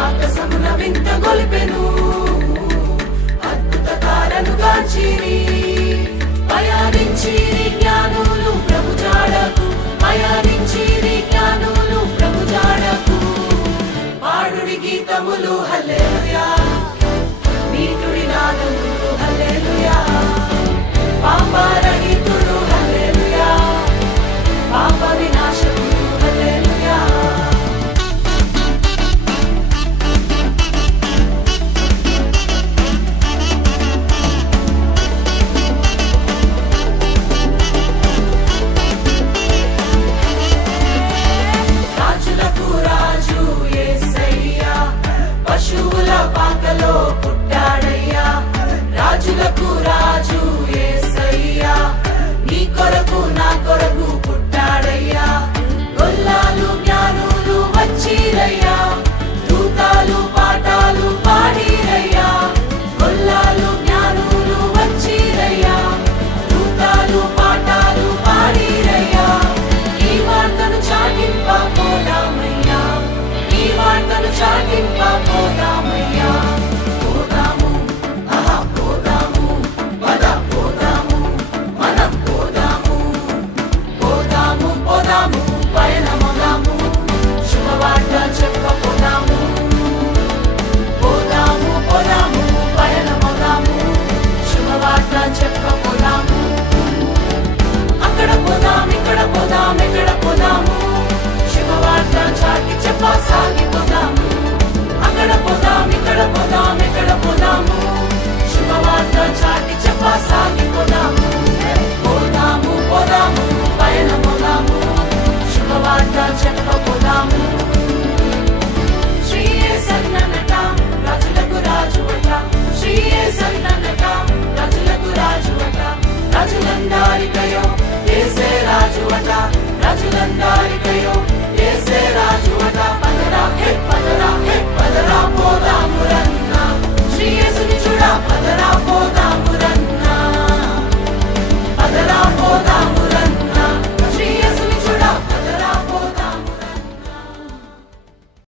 ఆకాశమున వింత గొలిపెను అద్భుత తారను గాంచిరి పయనించిరి జ్ఞానులు ప్రభు జాడకు పయనించిరి జ్ఞానులు ప్రభు జాడకు పాడుడి గీతములు హల్లెలూయా నీతుడి నాదములు హల్లెలూయా పాపరహితుడు హల్లెలూయా పాప వినాశకుడు హల్లెలూయా రాజులకు రాజు యేసయ్యా పశువుల పాకలో పుట్టాడయ్యా రాజులకు రాజు యేసయ్యా నీ కొరకు నా కొరకు పుట్టాడయ్యా గొల్లాలు జ్ఞానులు వచ్చిరయ్యా దూతాలు పాఠాలు పాడిరయ్యా గొల్లాలు జ్ఞానులు వచ్చిరయ్యా దూతాలు పాఠాలు పాడిరయ్యా ఈ వార్తను చాటింప పోదామయ్యా ఈ వార్తను చాటింప పోదామయ్యా పోదాము ఆహా పోదాము పద పోదాము మనం పోదాము పోదాము పోదాము పయనమదాము శుభవార్త చెప్పపోదాము పోదాము పోదాము పయనమదాము శుభవార్త చెప్పపోదాము అక్కడ పోదాం ఇక్కడ పోదాం ఎక్కడ పోదాము శుభవార్త చాటి చెప్ప సాగిపోదాము అక్కడ పోదాం ఇక్కడ పోదాం ఎక్కడ పోదాము శుభవార్త చాటి చెప్ప